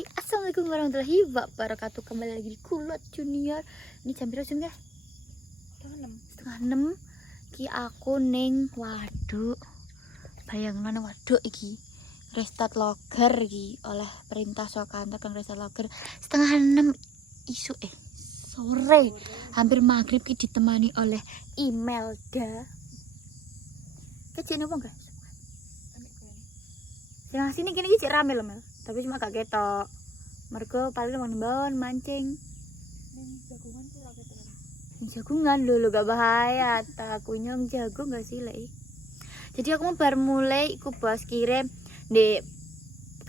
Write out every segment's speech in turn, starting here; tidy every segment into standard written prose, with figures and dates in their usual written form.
Hai, assalamualaikum warahmatullahi wabarakatuh. Kembali lagi di Kulot Junior. Ini jam berapa jam ya? Setengah 6. Ki aku ning waduk. Bayangan waduk iki. Restart logger iki oleh perintah saka kantor kan restart logger. Setengah 6 isu sore. Hampir maghrib ki ditemani oleh Imelda. Kecil nopo guys? Yang sini kini cek rame loh Mel, tapi cuma gak ketok. Mergo paling bangun mancing. Jagungan tuh lagi terus. Jagungan lho gak bahaya. Aku nyong jagung gak sih lek. Jadi aku mau bar mulai iku bos kirim di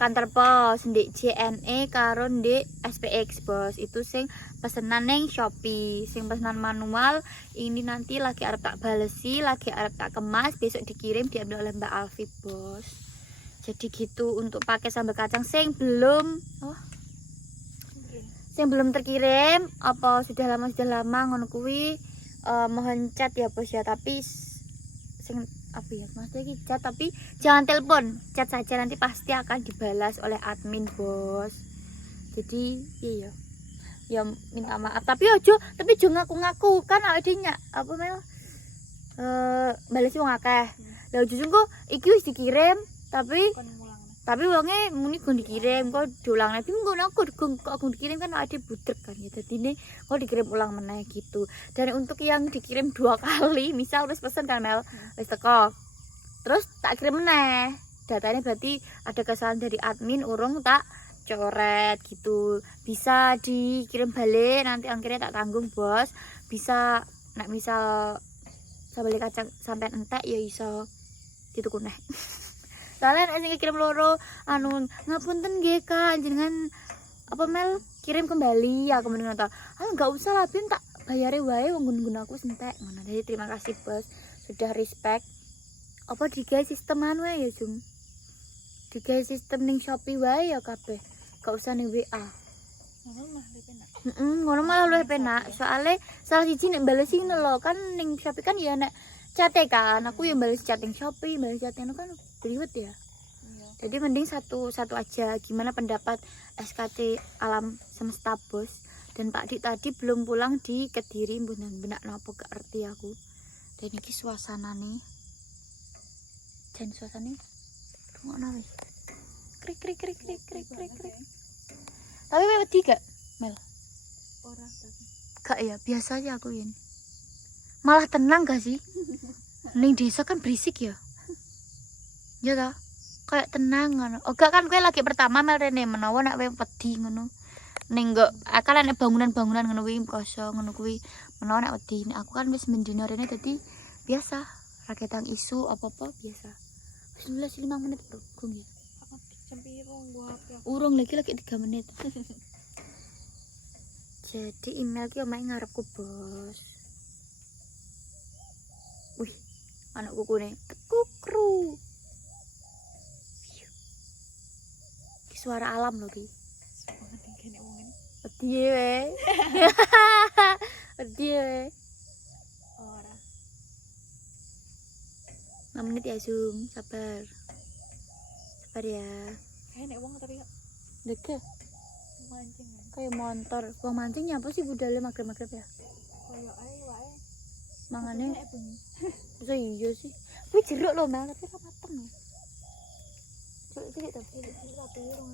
kantor pos di JNE karo di SPX bos. Itu sing pesenan neng Shopee, sing pesenan manual ini nanti lagi arep tak balesi, lagi arep tak kemas, besok dikirim diambil oleh Mbak Alfi bos. Jadi gitu untuk pakai sambal kacang sing belum terkirim apa sudah lama ngono kuwi mohon chat ya bos ya, tapi sing apa ya maksudnya iki chat tapi jangan telepon, chat saja nanti pasti akan dibalas oleh admin bos. Jadi iya ya minta maaf tapi ojo ngaku-ngaku kan awake apa mel balas wong akeh. Lah ujung kok iki wis dikirim tapi uangnya muni gue dikirim kok diulang lagi aku dikirim kan ada budek kan ya, jadi ini kok dikirim ulang meneh gitu. Dan untuk yang dikirim 2 kali misal udah pesen kan Mel wis teko terus tak kirim meneh, datanya berarti ada kesalahan dari admin urung tak coret gitu. Bisa dikirim balik nanti akhirnya tak tanggung bos. Bisa nak misal sambal kacang sampai entek ya iso gitu kuneh. Soalnya sing kirim loro ngapunten nggih Kak jenengan apa Mel kirim kembali ya kemudian kata enggak usah lah Bim tak bayare wae wong nggon aku entek ngono. Jadi terima kasih bos sudah respect apa digawe sistem wae ya Jum, digawe sistem ning Shopee wae ya kabeh gak usah ning WA ngono malah luwih penak. Soalnya salah siji nek balesi ngono lho kan ning Shopee kan ya nek chat kan aku yang balas chatting Shopee balas chatting kan ribet ya. Jadi mending satu aja. Gimana pendapat SKT Alam Semesta bos dan Pak Dik tadi belum pulang di Kediri benak nopo gak ngerti aku. Dan ini suasana nih dan suasana rungokno wis krik tapi wedi gak Mel? Ora tapi gak ya biasa aja aku ini malah tenang gak sih? Ning desa kan berisik ya. Ya ta? Kayak tenang ngono. Oh gak kan kowe lagi pertama Mel rene menawa nek kowe wedi ngono. Ning kok akal nek bangunan-bangunan ngono kuwi kosong ngono kuwi menawa nek wedi. Nek aku kan wis mendino rene dadi biasa. Raketang isu apa-apa biasa. Wis 5 menit bro. Gung ya. jam piro gua HP. Urung lagi 3 menit. Jadi email ki omahe ngarepku bos. Wih, anak kuku nih tekukru. Suara alam loh ki. Wedi we. Wedi we. Ora. 5 menit ya Zoom, sabar. Sabar ya. Kayak nek wong tapi Deke mancing kan. kayak motor. Wong mancingnya apa sih budale magrib-magrib ya? Koyo ae wae. Mangane Nek bengi. bisa iya sih. Kuwi jeruk lho Mel, tapi ora mateng. Cilik tapi Tapi orang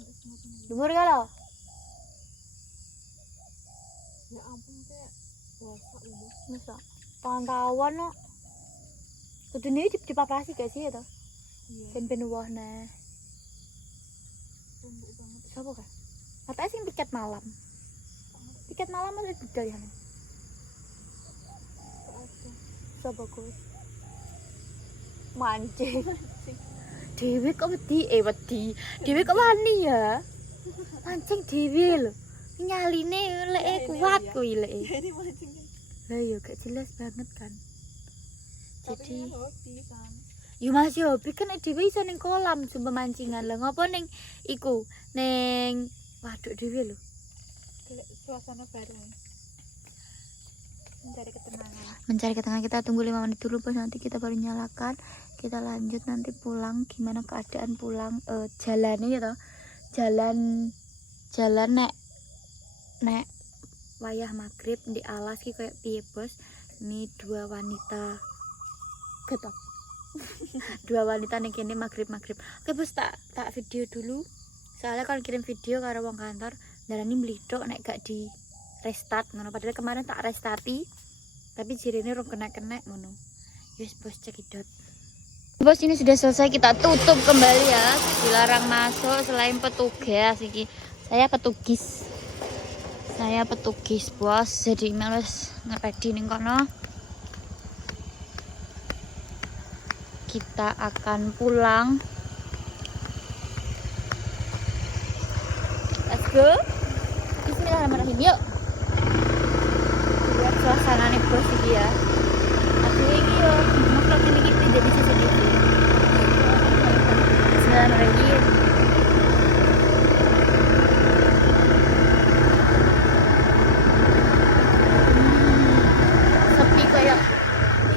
dhuwur ya lho. ya ampun kayak bosak ini. Masa pantauan no. Kudune dipaprasi gak sih ya to? Iya. Ben wahne. Tumbuk banget. Siapa kan? Katanya sing tiket malam. Tiket malam ada budal ya. Ada. Siapa gue? Mancing. Dewi kok wedi. Dewi kok wani ya? Mancing Dewi lho. Nyaline leke kuat kuwi leke. Jadi mancing. Lah ya gak jelas banget kan. Tapi Jadi kan hobi kan. ya masih hobi kan Dewi iso ning kolam jumpa mancingan lah ngopo ning iku ning waduk Dewi lho. Suasana baru. Mencari ketenangan kita tunggu 5 menit dulu bos, nanti kita baru nyalakan, kita lanjut nanti pulang. Gimana keadaan pulang jalannya ya toh, jalan nek wayah maghrib di alas ki kayak piye bos. Ini dua wanita ketok. Dua wanita ning kene maghrib. Oke bos, tak video dulu. Soalnya kalau kirim video karo wong kantor darani mlidok nek gak di restart ngono. Padahal kemarin tak restarti. Tapi jirine rung kena ngono. Yes bos, cekidot. Bos, ini sudah selesai, kita tutup kembali ya. Dilarang masuk selain petugas iki. Saya petugas bos. Jadi males ngeredi ning kono. Kita akan pulang. Let's go. Bismillahirrahmanirrahim. Yuk. Lihat suasana nih bos iki ya. Aku iki yo motor ini jadi CCTV. Bismillahirrahmanirrahim. Sepi kayak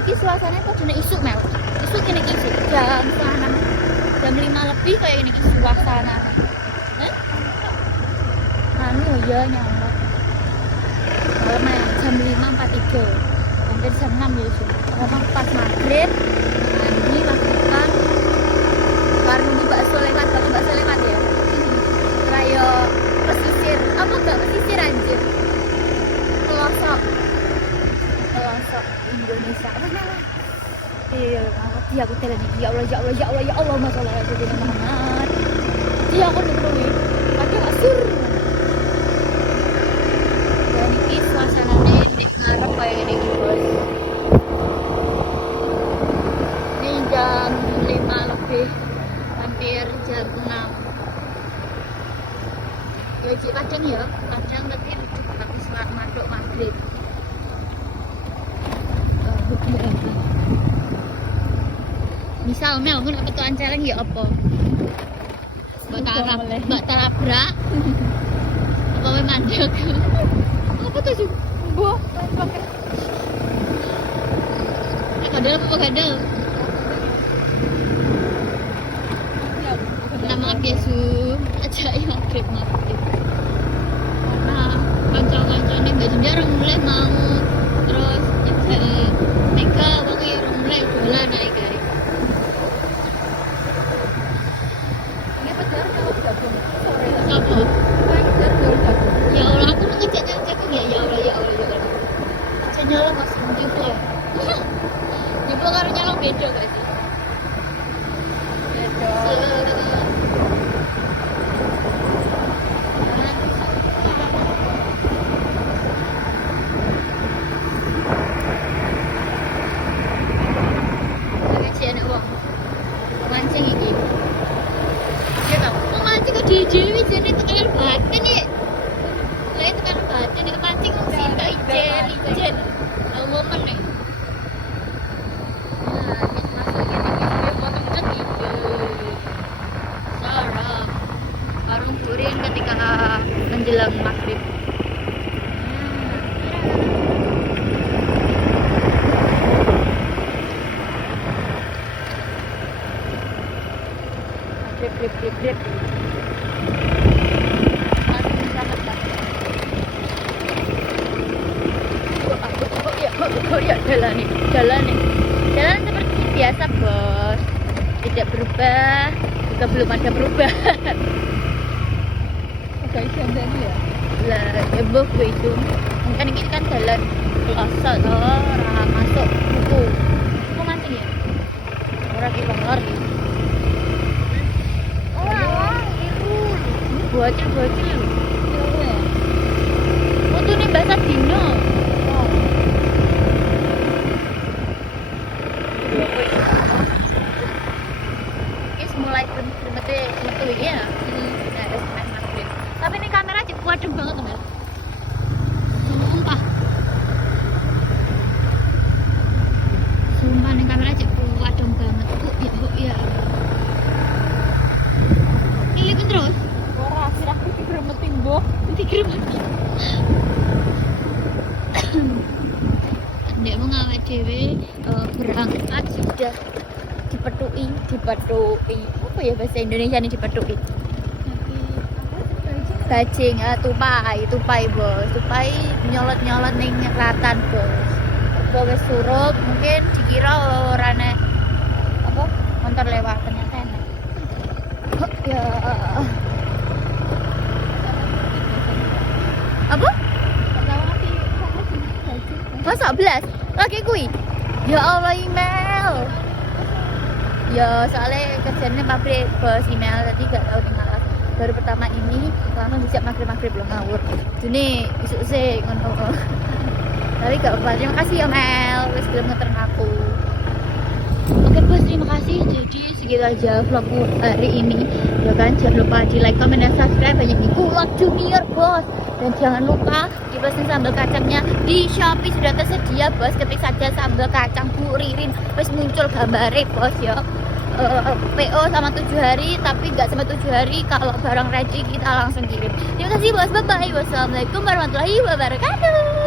iki suasananya kok dene isuk mel. Isuk kene iki jam 6, jam 5 lebih kayak ini suasana. Anu ya nyamuk. Malam jam 5.43. Hampir jam 6 ya sih. Memang pas maghrib mandi makan baru nunggu bakso lewat ya. Rayo pesisir, apa enggak pesisir anjir? Pelosok Indonesia. Iya, aku telan iki. Ya Allah, masalah Sayyidina Muhammad. Iya, aku nungguin. Pakai asur. Dan ini suasananya di ngarep kayak gini bos. Ini jam 5 lebih, hampir jam 6. Ya kadang tapi habis masuk maghrib. Misal Mel pun apa tuh anceleng ya apa? Mbak tarabrak. Apa we mandek? Apa tuh sih? Buah pakai. Kadal. Nama biasa aja maghrib. Karena kanca-kancane mbak jarang mulai mau terus mereka pakai mulai dolan naik guys. Ya Allah, aku ngecek ya Allah. Saya nyala masih jumpa. Jumpa karo nyala beda gak sih? Beda. Ngaji anak wong. Mancing iki. Ya tau, mancing ke dhewe jane tekan batin ya. Lain tekan batin nek mancing wong sinda ijen. Momen nih. Nah, ini masuk ini potong cetik. Sarap. Warung kurin ketika menjelang maghrib. Grip. Masih sangat banget. Jalan seperti biasa bos, tidak berubah, juga belum ada perubahan. Kayak jangan ya. Lah ya boh gue itu mungkin ini kan jalan pelosok loh, masuk buku aku mancing ya orang di bangor bocil foto nih bahasa dino. Mulai metu ya. Nah, ada maghrib. Tapi ini kamera aja kuadem banget, Mbak. Sumpah ini kamera aja kuadem banget. Kok ya. Ini terus. Ora sirahku digremeting, Mbok. Digremeting. Ndek mau ngawet dhewe berangkat sudah dipetui apa ya bahasa Indonesia nih dipetui bajing tupai bos, tupai nyolot ning ratan bos. Kok wis surup mungkin dikira ora nek apa motor lewat ternyata enak. Ya apa? Masa 11? Lagi kui? Ya Allah email. Ya soalnya kerjanya pabrik bos email tadi gak tahu tinggal baru pertama ini lama bisa maghrib belum ngawur. Ini isuk sih ngono. Tapi gak apa, terima kasih ya Mel wis gelem ngetren aku. Oke bos, terima kasih. Jadi segitu aja vlogku hari ini. Ya kan, jangan lupa di like, comment, dan subscribe. Banyak nih Kulak Junior bos. Dan jangan lupa dipesan sambal kacangnya di Shopee sudah tersedia bos. Ketik saja sambal kacang Bu Ririn, wis muncul gambarnya bos ya. PO sama 7 hari, tapi nggak sampai 7 hari. Kalau barang ready kita langsung kirim. Terima kasih bos, bye bye. Wassalamualaikum warahmatullahi wabarakatuh.